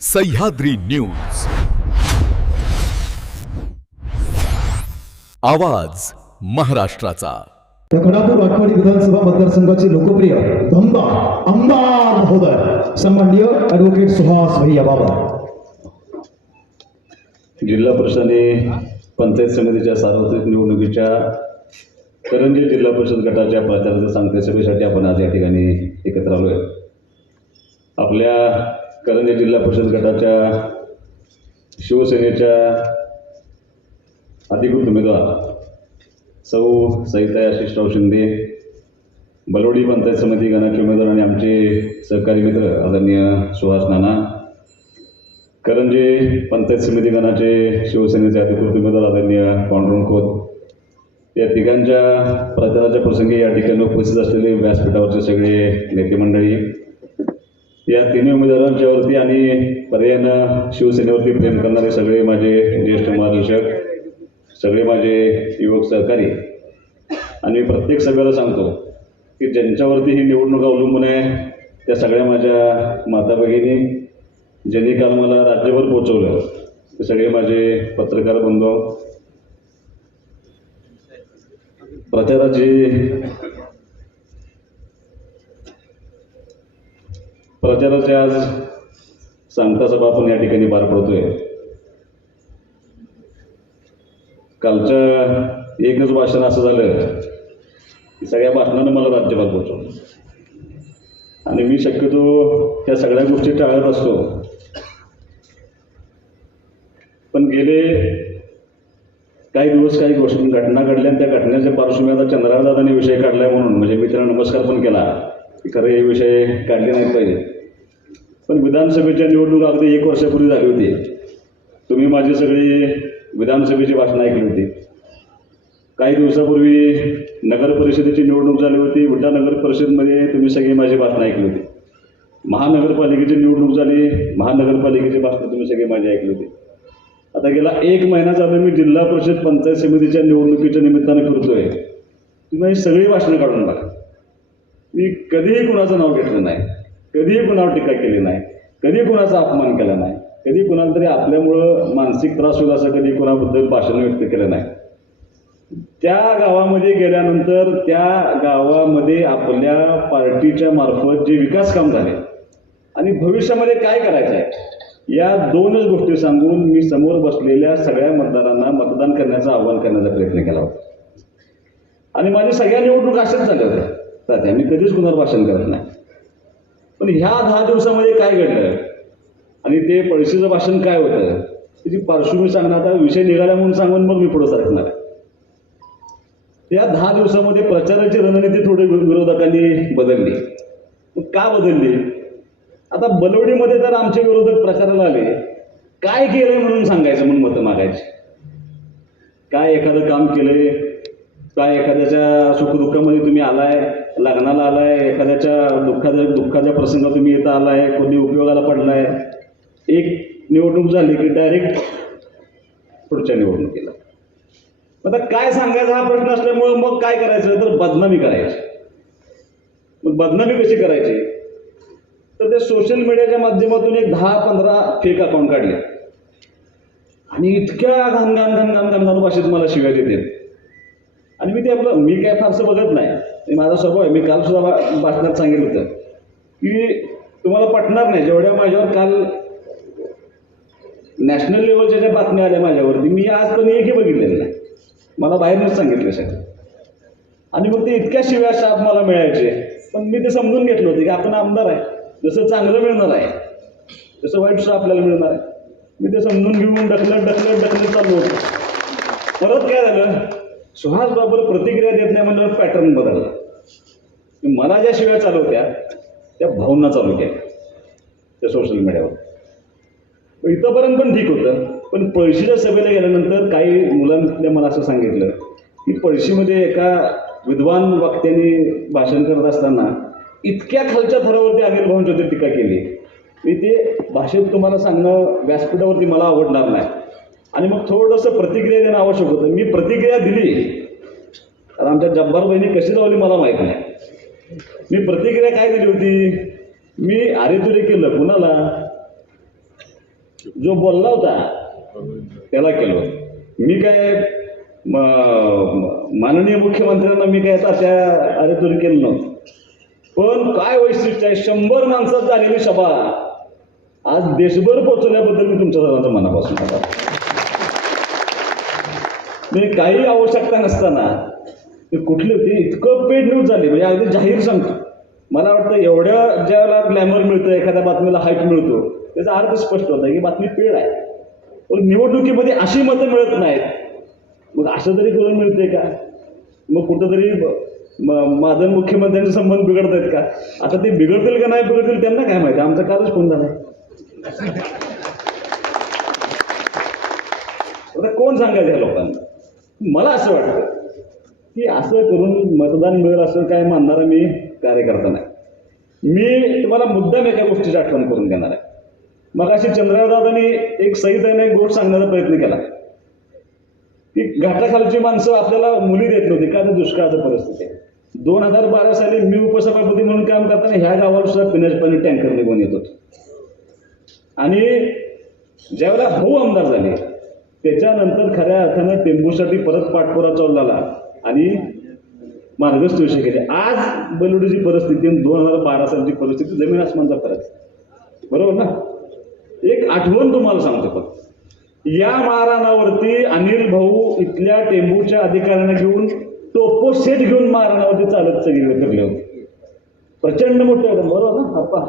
Sahyadri news आवाज महाराष्ट्राचा। खडापूर वाटवाडी विधानसभा मतदारसंघाचे लोकप्रिय दमदार आमदार महोदय सन्माननीय ॲडव्होकेट सुहास भैया बाबा। जिल्हा परिषद आणि पंचायत समितीच्या सार्वत्रिक निवडणुकीच्या करंजी जिल्हा परिषद गटाच्या प्रचाराच्या सांगते सभेसाठी आपण आज या ठिकाणी एकत्र आलो आहे। आपल्या करंजी जिल्हा परिषद गटाच्या शिवसेनेच्या अधिकृत उमेदवार सौ सईताई आशिषराव शिंदे, बलवडी पंचायत समिती गणाचे उमेदवार आणि आमचे सहकारी मित्र आदरणीय सुहास नाना, करंजी पंचायत समिती गणाचे शिवसेनेचे अधिकृत उमेदवार आदरणीय पांडुरंग खोत, या तिघांच्या प्रचाराच्या प्रसंगी या ठिकाणी उपस्थित असलेले व्यासपीठावरचे सगळे नेते मंडळी, या तिन्ही उमेदवारांच्यावरती आणि पर्यायानं शिवसेनेवरती प्रेम करणारे सगळे माझे ज्येष्ठ मार्गदर्शक, सगळे माझे युवक सहकारी, आणि प्रत्येक सगळ्याला सांगतो की ज्यांच्यावरती ही निवडणूक अवलंबून आहे त्या सगळ्या माझ्या माता भगिनी, ज्यांनी काल मला राज्यभर पोहोचवलं, ते सगळे माझे पत्रकार बंधू, प्रचाराचे आज सांगता सभा आपण या ठिकाणी पार पडतोय। कालच्या एकच भाषण असं झालं की सगळ्या भाषणानं मला राज्यभर पोहोचवलं, आणि मी शक्यतो त्या सगळ्या गोष्टी टाळत असतो, पण गेले काही दिवस काही गोष्टी घटना घडल्या, त्या घटनेच्या पार्श्वभूमीवर आता चंद्रादादांनी विषय काढलाय म्हणून म्हणजे मी त्यांना नमस्कार पण केला की खरं हे विषय काढले नाहीत पाहिजे। पण विधानसभेच्या निवडणूक अगदी 1 वर्षापूर्वी झाली होती, तुम्ही माझी सगळी विधानसभेची भाषणं ऐकली होती। काही दिवसापूर्वी नगर परिषदेची निवडणूक झाली होती, विटा नगर परिषदेमध्ये तुम्ही सगळी माझी भाषणं ऐकली होती। महानगरपालिकेची निवडणूक झाली, महानगरपालिकेची भाषणं तुम्ही सगळी माझी ऐकली होती। आता गेला 1 महिना झाला मी जिल्हा परिषद पंचायत समितीच्या निवडणुकीच्या निमित्तानं फिरतोय, तुम्ही सगळी भाषणं काढून बघा। मी कधीही कुणाचं नाव घेतलं नाही, कधीही कुणावर टीका केली नाही, कधी कुणाचा अपमान केला नाही, कधी कुणाला तरी आपल्यामुळं मानसिक त्रास होईल असं कधी कुणाबद्दल भाषण व्यक्त केलं नाही। त्या गावामध्ये गेल्यानंतर त्या गावामध्ये आपल्या पार्टीच्या मार्फत जे विकास काम झाले आणि भविष्यामध्ये काय करायचं आहे या 2च गोष्टी सांगून मी समोर बसलेल्या सगळ्या मतदारांना मतदान करण्याचं आवाहन करण्याचा प्रयत्न केला होता। आणि माझी सगळ्या निवडणूक अशाच झाल्या होत्या, त्या मी कधीच कुणावर भाषण करत नाही। पण ह्या 10 दिवसामध्ये काय घडलं आणि ते पळशीचं भाषण काय होतं त्याची पार्श्वभूमी सांगणार, आता विषय निघाला म्हणून सांगून मग मी पुढे सरकणार आहे। या 10 दिवसामध्ये प्रचाराची रणनीती थोडी विरोधकांनी बदलली। का बदलली? आता बलवडीमध्ये तर आमचे विरोधक प्रचाराला आले, काय केलंय म्हणून सांगायचं म्हणून मतं मागायची, काय एखादं काम केलंय, काय एखाद्याच्या सुखदुःखामध्ये तुम्ही आलाय, लग्नाला आलाय, एखाद्याच्या दुःखाच्या प्रसंगात तुम्ही इथं आलाय, कोणी उपयोगाला पडलाय। एक निवडणूक झाली की डायरेक्ट पुढच्या निवडणुकीला आता काय सांगायचा हा प्रश्न असल्यामुळे मग काय करायचं तर बदनामी करायची। मग बदनामी कशी करायची तर ते सोशल मीडियाच्या माध्यमातून एक 10-15 फेक अकाउंट काढले आणि इतक्या घाण भाषेत मला शिव्या देते, आणि मी ते मी काय फारसं बघत नाही, माझा स्वभाव आहे। मी काल सुद्धा भाषणात सांगितलं होतं की तुम्हाला पटणार नाही, जेवढ्या माझ्यावर काल नॅशनल लेवलच्या ज्या बातम्या आल्या माझ्यावरती मी आज पण एकही बघितलेलं नाही, मला बाहेरच सांगितलं सगळं। आणि मग ते इतक्या शिव्या शाप मला मिळायचे, पण मी ते समजून घेतलं होतं की आपण आमदार आहे, जसं चांगलं मिळणार आहे तसं वाईट सुद्धा आपल्याला मिळणार आहे। मी ते समजून घेऊन ढकलत चाललो होतो। परत काय झालं, सुहास बाबर प्रतिक्रिया देत नाही म्हणल्यावर पॅटर्न बदलला, मला ज्या शिव्या चालू होत्या त्या भावना चालू केल्या त्या सोशल मीडियावर। इथंपर्यंत पण ठीक होतं, पण पळशीच्या सभेला गेल्यानंतर काही मुलांनी मला असं सांगितलं की पळशीमध्ये एका विद्वान वक्त्याने भाषण करत असताना इतक्या खालच्या थरावरती अनिल भाऊंची टीका केली। मी ते भाषेत तुम्हाला सांगणं व्यासपीठावरती मला आवडणार नाही, आणि मग थोडंसं प्रतिक्रिया देणं आवश्यक होतं। मी प्रतिक्रिया दिली, तर आमच्या जब्बार बहिणी कशी लावली मला माहीत नाही। मी प्रतिक्रिया काय दिली होती, मी अरे तुरे केलं कुणाला, जो बोलला होता त्याला केलं. मी काय माननीय मुख्यमंत्र्यांना मी काय त्या अरेतुरी केलं नव्हतं. पण काय वैशिष्ट्य आहे, 100 माणसात झालेली सभा आज देशभर पोहोचवल्याबद्दल मी तुमच्या सर्वांचा मनापासून आभार. म्हणजे काही आवश्यकता नसताना कुठली होती इतकं पेड न्यूज झाली, म्हणजे अगदी जाहीर सांगतो. मला वाटतं एवढ्या ज्यावेळेला ग्लॅमर मिळतं, एखाद्या बातमीला हाईप मिळतो, त्याचा अर्थ स्पष्ट होता की बातमी पेड आहे. पण निवडणुकीमध्ये अशी मतं मिळत नाहीत. मग असं तरी करून मिळते का? मग कुठंतरी माझं मुख्यमंत्र्यांचे संबंध बिघडत आहेत का? आता ते बिघडतील का नाही बिघडतील त्यांना काय माहिती, आमचा कालच फोन झाला. आता कोण सांगायचं या लोकांना? मला असं वाटतं की असं करून मतदान मिळेल असं काय मानणारा मी कार्यकर्ता नाही. मी तुम्हाला मुद्दाम एका गोष्टीची आठवण करून देणार आहे. मग अशी चंद्ररावदादांनी एक संहितेने एक गोष्ट सांगण्याचा प्रयत्न केला की घाटाखालची माणसं आपल्याला मुली देत नव्हती का, तर दुष्काळाची परिस्थिती आहे. 2012 साली मी उपसभापती म्हणून काम करताना ह्या गावावर सुद्धा पिण्याचं पाणी टँकर निघून येत होतं. आणि ज्यावेळेला भाऊ आमदार झाले त्याच्यानंतर खऱ्या अर्थानं टेंबूसाठी परत पाठपुरा चालू झाला आणि मार्गस्थ विषय केले. आज बलवडीची परिस्थिती आणि 2012 सालची परिस्थिती जमीन आसमानचा फरक, बरोबर ना? एक आठवण तुम्हाला सांगतो. पण या मारहाणावरती अनिल भाऊ इथल्या टेंबूच्या अधिकाऱ्यांना घेऊन टोपो सेट घेऊन मारहाणावरती चालत सगळीकडे फिरले होते. प्रचंड मोठं योगदान, बरोबर ना अप्पा?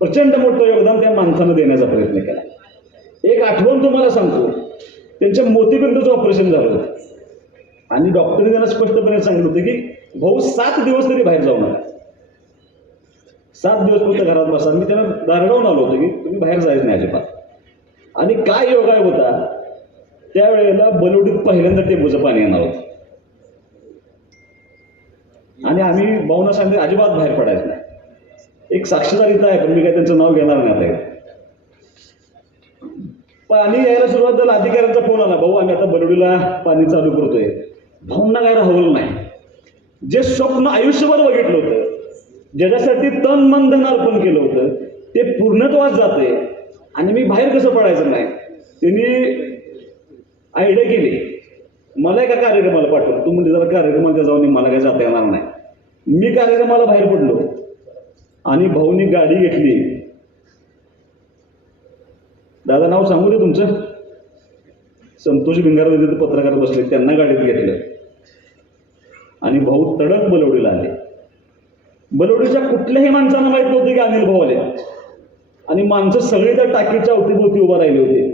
प्रचंड मोठं योगदान त्या माणसानं देण्याचा प्रयत्न केला. एक आठवण तुम्हाला सांगतो, त्यांच्या मोतीबिंदूचं ऑपरेशन झालं होतं आणि डॉक्टरने त्यांना स्पष्टपणे सांगितलं होतं की भाऊ 7 दिवस तरी बाहेर जाऊ नका, 7 दिवस फक्त घरात बसा. मी त्यांना दारडावून आलो होतो की तुम्ही बाहेर जायचं नाही अजिबात. आणि काय योगायोग होता, त्यावेळेला बलवडीत पहिल्यांदा टेंबूचं पाणी येणार होतं आणि आम्ही भाऊना सांगितलं अजिबात बाहेर पडायचं नाही. एक साक्षीदार इथं आहे, पण मी काय त्यांचं नाव घेणार नाही आता. पाणी यायला सुरुवात झालं, अधिकाऱ्यांचा फोन आला, भाऊ आम्ही आता बलवडीला पाणी चालू करतोय. भाऊंना काय राहवलं नाही. जे स्वप्न आयुष्यभर बघितलं होतं, ज्याच्यासाठी तन मन धन अर्पण केलं होतं, ते पूर्णत्वास जाते आणि मी बाहेर कसं पडायचं नाही. त्यांनी आयडिया केली, मला एका कार्यक्रमाला पाठवलं. तू म्हणजे जरा कार्यक्रमाला जाऊन मला काय जाता येणार नाही. मी कार्यक्रमाला बाहेर पडलो आणि भाऊनी गाडी घेतली. दादा नाव सांगू दे तुमचं, संतोष भिंगार तिथे पत्रकार बसले, त्यांना गाडीत घेतलं आणि भाऊ तडक बलवडीला आले. बलवडीच्या कुठल्याही माणसांना माहित नव्हते की अनिल भाऊ आले आणि माणसं सगळी त्या टाकीच्या अवतीभोवती उभा राहिली होती.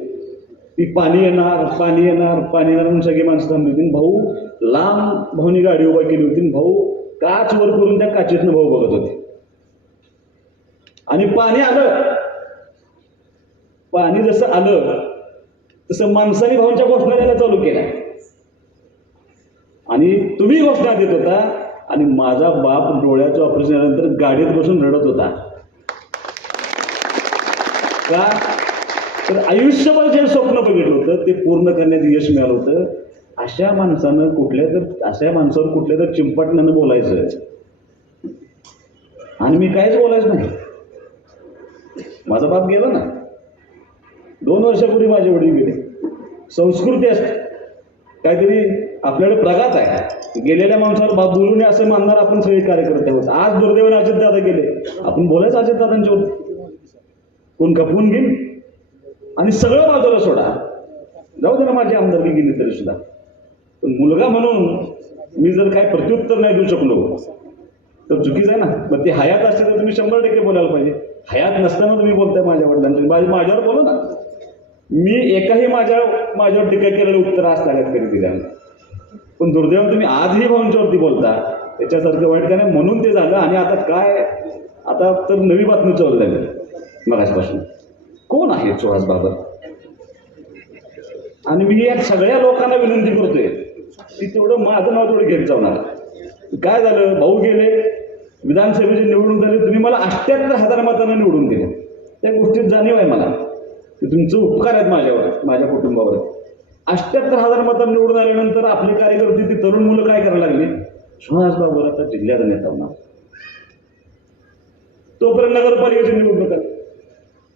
ती पाणी येणार पाणी येणार पाणी येणार म्हणून सगळी माणसं थांबली होती. भाऊ लांब भाऊनी गाडी उभा केली होती. भाऊ काच वर करून त्या काचेतनं भाऊ बघत होते आणि पाणी आलं. पाणी जसं आलं तसं माणसाने भाऊंच्या घोषणा द्यायला चालू केल्या आणि तुम्ही घोषणा देत होता आणि माझा बाप डोळ्याचं ऑपरेशन झाल्यानंतर गाडीत बसून रडत होता. का तर आयुष्यभर जे स्वप्न बघितलं होतं ते पूर्ण करण्यात यश मिळालं होतं. अशा माणसानं अशा माणसावर कुठल्या तर चिंपटण्यानं बोलायचं आणि मी काहीच बोलायचं नाही. माझा बाप गेला ना, 2 वर्षापूर्वी माझे वडील गेले. संस्कृती असते काहीतरी आपल्याकडे प्रघात आहे. गेलेल्या माणसावर बाप बोलू नये असं मानणार आपण सगळे कार्यकर्ते आहोत. आज दुर्दैवाने अजितदादा गेले, आपण बोलायचं अजितदादांच्यावर, कोण खपवून घेईल आणि सगळं बाजूला सोडा. जाऊ दे ना माझी आमदारकी गेली तरी सुद्धा, पण मुलगा म्हणून मी जर काय प्रत्युत्तर नाही देऊ शकलो तर चुकीचं आहे ना. मग ते हयात असते तर तुम्ही 100% बोलायला पाहिजे. हयात नसताना तुम्ही बोलताय माझ्या वडिलांचं, माझ्यावर बोला ना. मी एकाही माझ्यावर टीका केलेलं उत्तर असताना कधी दिल्या नाही. पण दुर्दैवाने तुम्ही आजही भाऊंच्यावरती बोलता, त्याच्यासारखं वाईट काय नाही म्हणून ते झालं. आणि आता काय, आता तर नवी बातमी चालू झाली मगाचपासून, कोण आहे सुहास बाबर. आणि मी या सगळ्या लोकांना विनंती करतोय की तेवढं माझं नाव तेवढं घेत जाऊ नका. काय झालं, भाऊ गेले, विधानसभेची निवडणूक झाली, तुम्ही मला 78,000 मतांना निवडून दिले. त्या गोष्टीत जाणीव आहे मला की तुमचं उपकार आहेत माझ्यावर, माझ्या कुटुंबावर. 78,000 मतांना निवडून आल्यानंतर आपली कार्यकर्ती, ती तरुण मुलं काय करायला लागली, सुहास बाबर आता जिल्ह्याचा नेता होणार. तोपर्यंत नगरपालिकेची निवडणूक आली.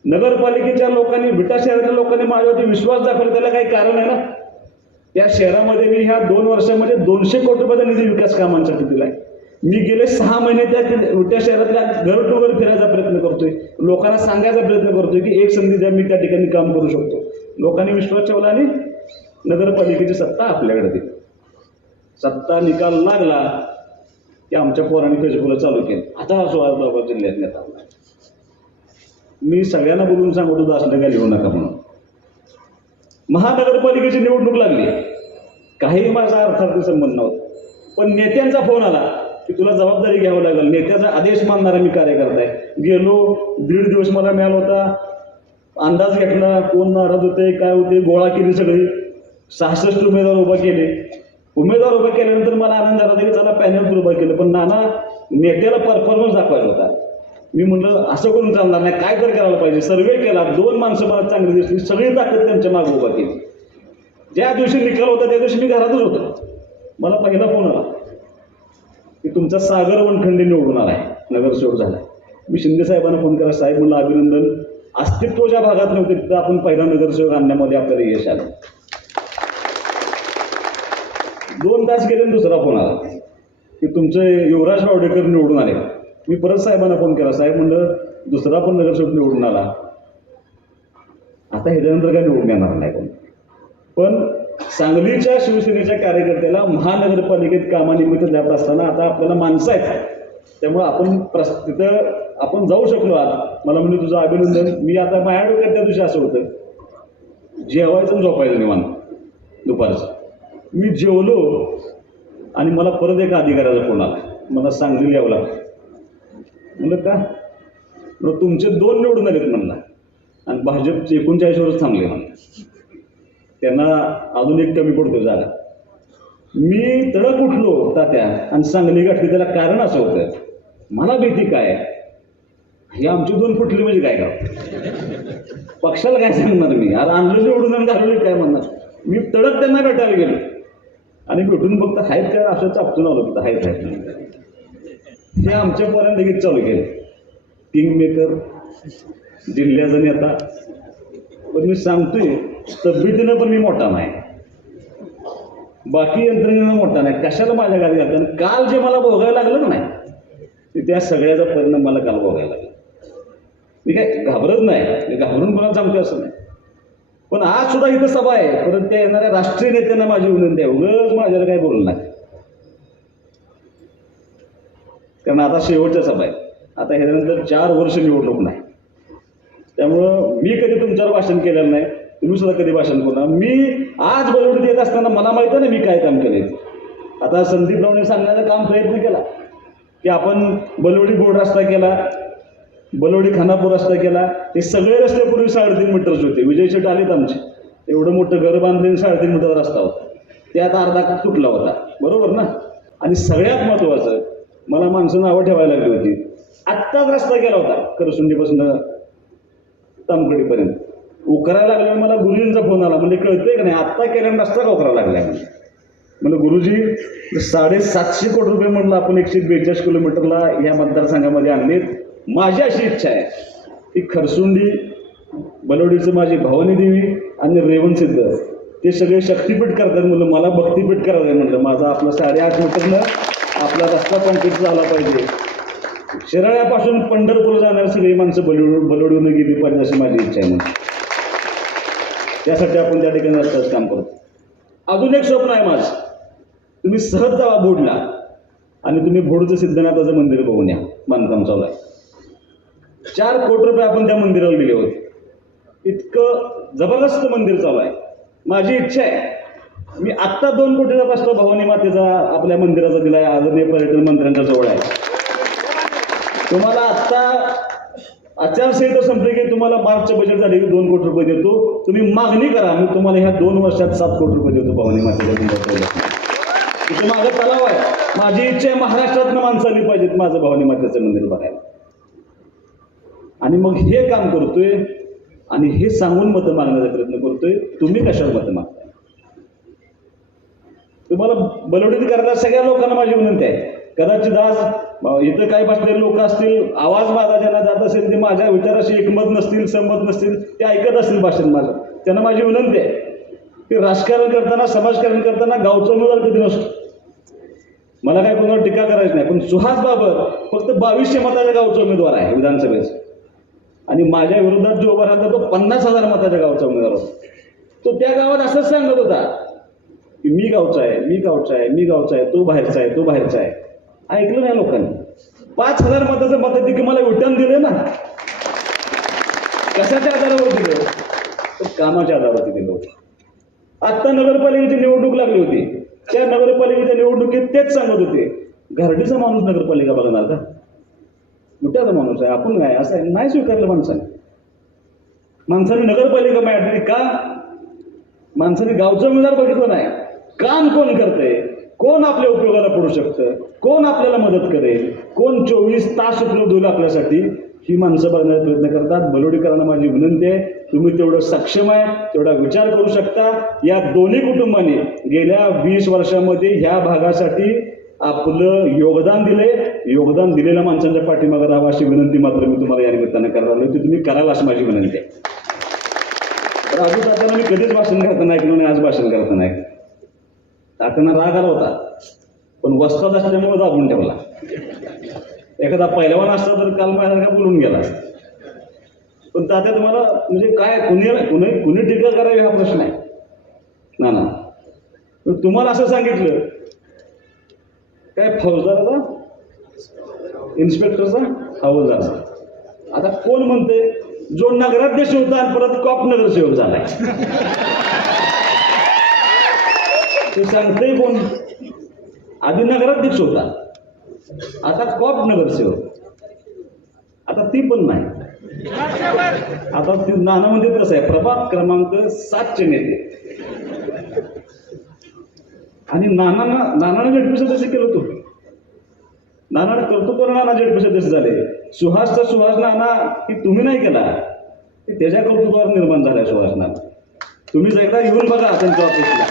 नगरपालिकेच्या लोकांनी, विटा शहराच्या लोकांनी माझ्यावरती विश्वास दाखवला, त्याला काही कारण आहे ना. त्या शहरामध्ये मी ह्या 2 वर्षामध्ये 200 कोटी रुपयाचा निधी विकास कामांसाठी दिलाय. मी गेले 6 महिने त्या शहरातल्या घर टू घर फिरायचा प्रयत्न करतोय, लोकांना सांगायचा प्रयत्न करतोय की एक संधी द्या, मी त्या ठिकाणी काम करू शकतो. लोकांनी विश्वास ठेवला आणि नगरपालिकेची सत्ता आपल्याकडे दिली. सत्ता निकाल लागला की आमच्या पोरांनी फेसबुकला चालू केलं, आता सोलापूर जिल्ह्यात नेता. मी सगळ्यांना बोलून सांगत होतो असलं काय लिहू नका म्हणून. महानगरपालिकेची निवडणूक लागली, काही माझा अर्थार्थी संबंध नव्हता, पण नेत्यांचा फोन आला की तुला जबाबदारी घ्यावं लागेल, नेत्याचा आदेश मानणारा मी कार्यकर्ता आहे. गेलो, 1.5 दिवस मला मिळाला होता, अंदाज घेतला कोण नाराज होते काय होते, गोळा केली सगळी, 66 उमेदवार उभा केले. उमेदवार उभा केल्यानंतर मला आनंद झाला की चला पॅनल उभा केलं, पण नाना नेत्याला परफॉर्मन्स दाखवायचा होता. मी म्हणलं असं करून चालणार नाही, काय तर करायला पाहिजे. सर्वे केला, 2 माणसं मला चांगली दिसली, सगळी ताकद त्यांच्या मागे उभा केली. ज्या दिवशी निकाल होता त्या दिवशी मी घरातच होतो. मला पहिला फोन आला की तुमचा सागर वनखंडे निवडून आलाय, नगरसेवक झालाय. मी शिंदे साहेबांना फोन करा, साहेब म्हणलं अभिनंदन, अस्तित्व ज्या भागात नव्हते तिथं आपण पहिला नगरसेवक आणण्यामध्ये आपल्याला यश आलं. 2 तास गेले आणि दुसरा फोन आला की तुमचे युवराज बावडेकर निवडून आले. मी परत साहेबांना फोन केला, साहेब म्हणलं दुसरा पण नगरसेवक निवडून आला, आता ह्याच्यानंतर काय निवडून येणार नाही कोण. पण सांगलीच्या शिवसेनेच्या कार्यकर्त्याला महानगरपालिकेत कामानिमित्त जात असताना आता आपल्याला माणसं आहेत, त्यामुळे आपण तिथं आपण जाऊ शकलो. आज मला म्हणजे तुझं अभिनंदन. मी आता माझ्या डोक्यात त्या दिवशी असं होतं, जेवायचं आणि झोपायचं निवांत दुपारचं. मी जेवलो आणि मला परत एका अधिकाऱ्याचा फोन आला, मला सांगलीला यावं लागलं. म्हणलं का? म्हणलं तुमचे 2 निवडून आलेत म्हणला आणि भाजपचे 39 वर्ष थांबले म्हणलं, त्यांना अजून एक कमी पडतो जागा. मी तडक उठलो तात्या आणि सांगली गाठली. त्याला कारण असं होतं, मला भीती काय, हे आमची 2 फुटली म्हणजे काय का पक्षाला काय सांगणार मी, आता आणलं निवडून आणि घालवले काय म्हणणार. मी तडक त्यांना भेटायला गेलो आणि भेटून फक्त आहेत काय असं चापसून आलो, फक्त आहेत. हे आमच्यापर्यंत लगेच चालू केलं, किंग मेकर, जिल्ह्याचा नेता. पण मी सांगतोय तब्येतीनं पण मी मोठा नाही, बाकी यंत्रणेनं मोठा नाही. कशाला माझ्या गाडी घालताना काल जे मला भोगायला लागलं नाही त्या सगळ्याचा परिणाम मला काल भोगायला लागला. मी काय घाबरत नाही, मी घाबरून कोणाला सांगतोय असं नाही. पण आज सुद्धा इथं सभा आहे, परत त्या येणाऱ्या राष्ट्रीय नेत्यांना माझी विनंती आहे, उगाच माझ्याला काय बोलू नाही, कारण आता शेवटच्या सभा आहे. आता ह्याच्यानंतर 4 वर्ष निवडणूक नाही, त्यामुळं मी कधी तुमच्यावर भाषण केलेलं नाही, तुम्ही सुद्धा कधी भाषण करणार. मी आज बलवडी देत असताना मला माहिती आहे ना मी काय काम केलंय. आता संदीप रावने सांगण्याचा काम प्रयत्न केला की आपण बलवडी बोर्ड रस्ता केला, बलवडी खानापूर रस्ता केला. हे सगळे रस्ते पूर्वी 3.5 मीटरचे होते. विजय शेट आलेत आमचे, एवढं मोठं घर बांधले, 3.5 मीटरचा रस्ता होता, त्यात अर्धा तुटला होता, बरोबर ना. आणि सगळ्यात महत्वाचं, मला माणसं नावं ठेवायला लागली होती. आत्ताच रस्ता केला होता करसुंडीपासून तामखडीपर्यंत, उकरायला लागल्यावर मला गुरुजींचा फोन आला, म्हणजे कळतंय का नाही आत्ता केल्यानं रस्ता का उकरायला लागलाय. म्हणजे गुरुजी 750 कोटी रुपये म्हणलं आपण 142 किलोमीटरला या मतदारसंघामध्ये आणलेत. माझी अशी इच्छा आहे की खरसुंडी, बलवडीचं माझी भवानी देवी आणि रेवण सिद्ध ते सगळे शक्तीपीठ करतात म्हणलं, मला भक्तीपीठ करायचं आहे म्हणलं. माझा आपला 8.5 मीटरनं आपला रस्ता कॉन्क्रीट झाला पाहिजे. शिराळ्यापासून पंढरपूर जाणारी सगळी माणसं बलवडीनं गेली पाहिजे अशी माझी इच्छा आहे. म्हणून त्यासाठी आपण त्या ठिकाणी रस्त्याचं काम करतो. अजून एक स्वप्न आहे माझं, तुम्ही सहज जावा भोडला आणि तुम्ही भोडचं सिद्धनाथाचं मंदिर बघून या, बांधकाम चालू आहे. 4 कोटी रुपये आपण त्या मंदिराला दिले होते. इतकं जबरदस्त मंदिर चालू आहे. माझी इच्छा आहे, मी आत्ता 2 कोटीचा प्रस्ताव भवानी मातेचा आपल्या मंदिराचा दिलाय, आदरणीय पर्यटन मंत्र्यांच्या जवळ आहे. तुम्हाला आत्ता आचारसंहिता संपली की तुम्हाला मार्चचं बजेट झाले की 2 कोटी रुपये देतो, तुम्ही मागणी करा, मी तुम्हाला ह्या 2 वर्षात 7 कोटी रुपये देतो भवानी मातेच्या मंदिरात. तिथे माझं तलाव आहे. माझी इच्छा आहे महाराष्ट्रातनं माणसं आली पाहिजेत माझं भवानी मातेचं मंदिर बघायला. आणि मग हे काम करतोय आणि हे सांगून मतं मागण्याचा प्रयत्न करतोय. तुम्ही कशावर मतं मागताय? तुम्हाला बलवडीत करता सगळ्या लोकांना माझी विनंती आहे, कदाचित आज इथं काही बसलेले लोक असतील, आवाज माझा ज्यांना जात असेल, ते माझ्या विचाराशी एकमत नसतील, सहमत नसतील, ते ऐकत असतील भाषण माझं, त्यांना माझी विनंती आहे की राजकारण करताना, समाजकारण करताना गावचा उमेदवार कधी नसतो. मला काय कोणावर टीका करायची नाही, पण सुहास बाबर फक्त 2200 मताच्या गावचा उमेदवार आहे विधानसभेचा, आणि माझ्या विरोधात जो उभा राहिला तो 50,000 मताच्या गावचा उमेदवार होता. तो त्या गावात असंच सांगत होता की मी गावचा आहे, मी गावचा आहे, मी गावचा आहे, तो बाहेरचा आहे, तो बाहेरचा आहे. ऐकलं नाही लोकांनी. 5,000 मताचं मताधिक्य मला विटन दिलं ना. कशाच्या आधारावर दिलं? तर कामाच्या आधारावरती दिलं होतं. आत्ता नगरपालिकेची निवडणूक लागली होती, त्या नगरपालिकेच्या निवडणुकीत तेच सांगत होते, घरडीचा माणूस नगरपालिका बघणार का? मोठ्याचा माणूस आहे, आपण काय असं आहे. नाही स्वीकारलं माणसाने नगरपालिका मांडली का? माणसाने गावचा उमेदवार बघितलं नाही. काम कोण करतंय, कोण आपल्या उपयोगाला पडू शकतं, कोण आपल्याला मदत करेल, कोण 24 तास उपलब्ध होईल आपल्यासाठी, ही माणसं बघण्याचा प्रयत्न करतात. बलोडीकरांना माझी विनंती आहे, तुम्ही तेवढं सक्षम आहे, तेवढा विचार करू शकता. या दोन्ही कुटुंबांनी गेल्या 20 वर्षामध्ये ह्या भागासाठी आपलं योगदान दिले. योगदान दिलेल्या माणसांच्या पाठीमागे राहावं अशी विनंती मात्र मी तुम्हाला या निमित्तानं करायला आलो. ती तुम्ही कराल अशी माझी विनंती आहे. राजू तात्यांना मी कधीच भाषण करताना ऐकलं नाही, आज भाषण करताना ऐकलं. तात्यांना राग आला होता, पण वस्ताद असल्यामुळे दाबून ठेवला. एखादा पहिलवान असता तर काल माझ्यासारखा बोलून गेला. पण तात्या तुम्हाला म्हणजे काय कुणी टीका करावी हा प्रश्न आहे ना. तुम्हाला असं सांगितलं काय, फौजदाराचा, इन्स्पेक्टरचा, हवालदारचा. आता कोण म्हणते जो नगराध्यक्ष होता आणि परत कॉप नगरसेवक झालाय, ते सांगते कोण? आधी नगराध्यक्ष होता, आता कॉप नगरसेवक. आता ती पण नाही. आता ती नाना म्हणजे कसं आहे, प्रभाग क्रमांक 7चे नेते. आणि नानानं जेडपी सदस्य केलं होतं. नानानं कर्तृत्व नाना जेडपी सदस्य झाले. सुहासचा सुहास नाना की तुम्ही नाही केला, की त्याच्या कर्तृत्वावर निर्माण झालाय सुहास नाना. तुम्ही एकदा येऊन बघा त्यांच्या ऑफिसला,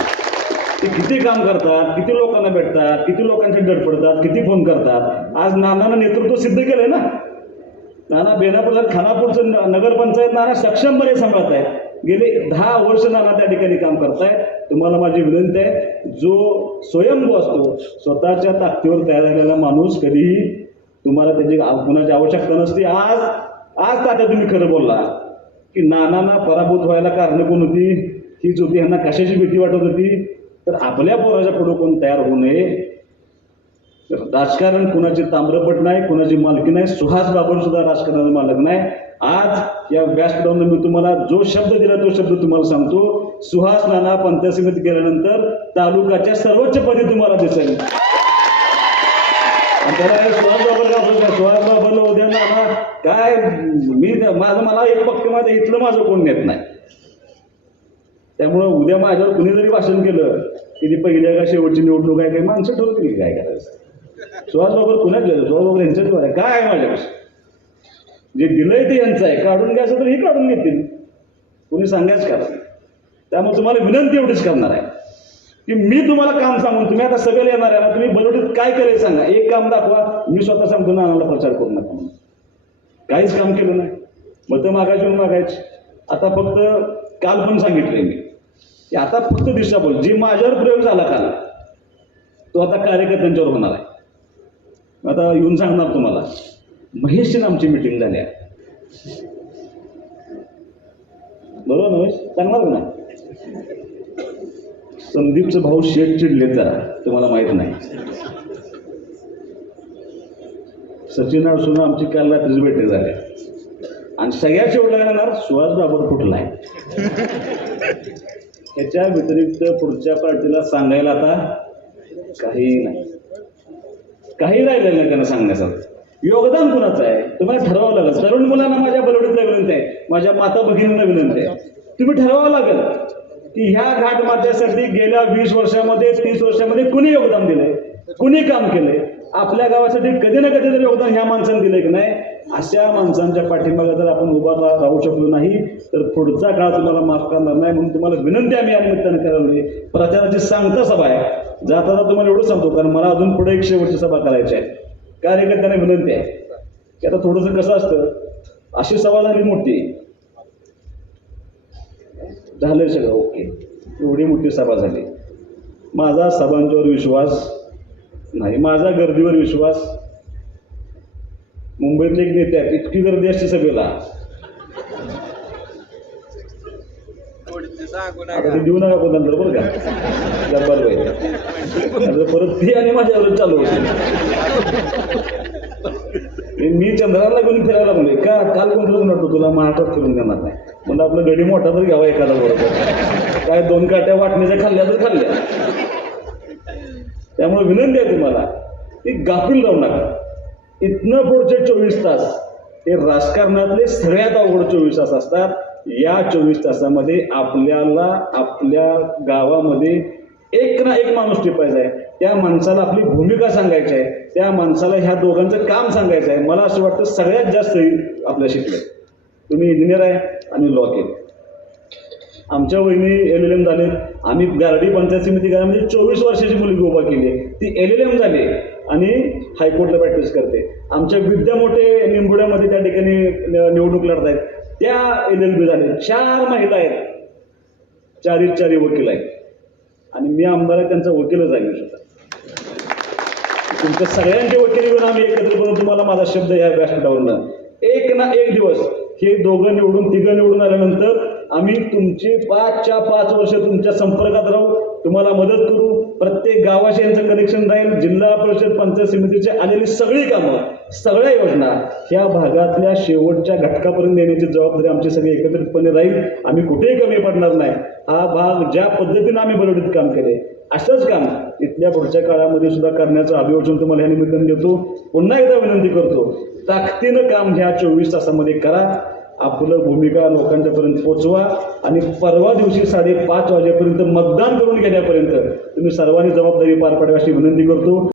ते किती काम करतात, किती लोकांना भेटतात, किती लोकांचे धडपडतात, किती फोन करतात. आज नानानं नेतृत्व सिद्ध केलंय ना. नाना बेनापूरला खानापूरचं नगरपंचायत नाना सक्षमपणे सांभाळत आहे. गेले 10 वर्ष नाना त्या ठिकाणी काम करताय. तुम्हाला माझी विनंती आहे, जो स्वयंभू असतो, स्वतःच्या ताकदीवर तयार झालेला माणूस कधीही तुम्हाला त्याची कुणाची आवश्यकता नसते. आज तात्या तुम्ही खरं बोलला की नानांना पराभूत व्हायला कारण कोण होती? हीच होती. ह्यांना कशाची भीती वाटत होती? तर आपल्या पोराच्या पुढे कोण तयार होऊ नये. राजकारण कुणाची ताम्रपट नाही, कुणाची मालकी नाही. सुहास बाबर सुद्धा राजकारणाचा मालक नाही. आज या व्यासपीठावरून मी तुम्हाला जो शब्द दिला तो शब्द तुम्हाला सांगतो. सुहास नाना पंचायत समिती गेल्यानंतर तालुक्याच्या सर्वोच्च पदी तुम्हाला दिसेल. सुहास बाबरला उद्या नाना काय मला एक पक्ष माझं इथलं माझं कोण नेत नाही. त्यामुळं उद्या माझ्यावर कुणी जरी भाषण केलं की ती पहिल्या का शेवटची निवडणूक आहे, काही माणसं ठरवतील काय करायचं. सुहास बाबर कुणाच गेलं? सुहास बाबर यांच्याच आहे. काय आहे माझ्यापाशी? जे दिलंय ते यांचं आहे. काढून घ्यायचं तर हे काढून घेतील, कोणी सांगायचं का? त्यामुळे तुम्हाला विनंती एवढीच करणार आहे की मी तुम्हाला काम सांगून, तुम्ही आता सगळे येणार आहे ना, तुम्ही बरोडीत काय करेल सांगा. एक काम दाखवा. मी स्वतः सांगतो ना, आम्हाला प्रचार करू नका म्हणून. काहीच काम केलं नाही. मतं मागायची. आता फक्त काल पण सांगितलंय मी की आता फक्त दिशाभूल जी माझ्यावर प्रयोग झाला काल, तो आता कार्यकर्त्यांच्यावर होणार आहे. आता येऊन सांगणार तुम्हाला. महेशची आमची मिटिंग झाली आहे, बरोबर ना महेश? सांगणार ना. संदीपचं भाऊ शेठ चिडलेत जरा, तुम्हाला माहित नाही. सचिन अडसून आमची काल रात्रीच बैठक झाली आणि सगळ्यात शेवटला येणार सुहास बाबर फुटलाय. याच्या व्यतिरिक्त पुढच्या पार्टीला सांगायला आता काही नाही, काही राहिलेलं नाही त्यांना सांगण्यासारखं. योगदान कुणाचं आहे तुम्हाला ठरवावं लागेल. तरुण मुलांना माझ्या बलवडीतला विनंती आहे, माझ्या माता भगिनींना विनंती आहे, तुम्ही ठरवावं लागेल की ह्या घाट माथ्यासाठी गेल्या 20 वर्षामध्ये 30 वर्षामध्ये कुणी योगदान दिलंय, कुणी काम केलंय. आपल्या गावासाठी कधी ना कधी जर योगदान ह्या माणसानं दिलंय की नाही, अशा माणसांच्या पाठीमागे जर आपण उभा राहू शकलो नाही तर पुढचा काळ तुम्हाला माफ करणार नाही. म्हणून तुम्हाला विनंती आम्ही या निमित्तानं करावी. प्रचाराची सांगता सभा आहे. जाता तुम्हाला एवढं सांगतो, कारण मला अजून पुढे एक शेवटची सभा करायची आहे. कार्यकर्त्यांना विनंती आहे की आता थोडंसं कसं असतं, अशी सभा झाली मोठी, झालं सगळं ओके, एवढी मोठी सभा झाली, माझा सभांच्यावर विश्वास नाही, माझा गर्दीवर विश्वास. मुंबईतले एक नेते आहेत, इतकी गर्दी असते सभेला, आता ते देऊ नका कोण नंतर बरं का, बरोबर परत ती आणि माझ्यावर चालू होते. मी चंद्राला घेऊन फिरायला लागलोय का, काल कोणतं नव्हतं तुला महाराष्ट्रात फिरून देणार नाही म्हणजे आपलं गडी मोठा तर घ्यावा एखादा बरोबर, काय 2 काट्या वाटणीच्या खाल्ल्या तर खाल्ल्या. त्यामुळे विनंती आहे तुम्हाला की गाफील राहू नका. इथनं पुढचे 24 तास हे राजकारणातले सगळ्यात अवघड 24 तास असतात. या 24 तासामध्ये आपल्याला आपल्या गावामध्ये एक ना एक माणूस टिपायचा आहे, त्या माणसाला आपली भूमिका सांगायची आहे, त्या माणसाला ह्या दोघांचं काम सांगायचं आहे. मला असं वाटतं सगळ्यात जास्त आपल्या शिकले, तुम्ही इंजिनियर आहे आणि लॉ केले, आमच्या वहिनी LLM झाले, आम्ही गारडी पंचायत समिती गावामध्ये 24 वर्षाची मुलगी उभा केली, ती LLM झाली आणि हायकोर्टला प्रॅक्टिस करते. आमच्या विद्या मोठे निंबुड्यामध्ये त्या ठिकाणी निवडणूक लढत आहेत, त्या LLB झाले. 4 महिला आहेत, 4 वकील आहेत आणि मी आमदार आहे, त्यांचा वकीलच आहे. सुद्धा तुमच्या सगळ्यांचे वकील घेऊन आम्ही एकत्र करून तुम्हाला माझा शब्द या व्यासपीठावरनं एक ना एक दिवस हे दोघं निवडून 3 निवडून आल्यानंतर आम्ही तुमची 5च्या 5 वर्ष तुमच्या संपर्कात राहू, तुम्हाला मदत करू. प्रत्येक गावाशी यांचं कनेक्शन राहील. जिल्हा परिषद पंचायत समितीची आलेली सगळी कामं, सगळ्या योजना ह्या भागातल्या शेवटच्या घटकापर्यंत देण्याची जबाबदारी आमची सगळी एकत्रितपणे राहील. आम्ही कुठेही कमी पडणार नाही. हा भाग ज्या पद्धतीने आम्ही बरोबरीत काम केले असंच काम इथल्या पुढच्या काळामध्ये सुद्धा करण्याचं अभिवचन तुम्हाला या निमित्ताने देतो. पुन्हा एकदा विनंती करतो, ताकदीनं काम ह्या 24 तासामध्ये करा. आपलं भूमिका लोकांच्यापर्यंत पोचवा आणि परवा दिवशी 5:30 वाजेपर्यंत मतदान करून घेण्यापर्यंत तुम्ही सर्वांनी जबाबदारी पार पाडावी अशी विनंती करतो.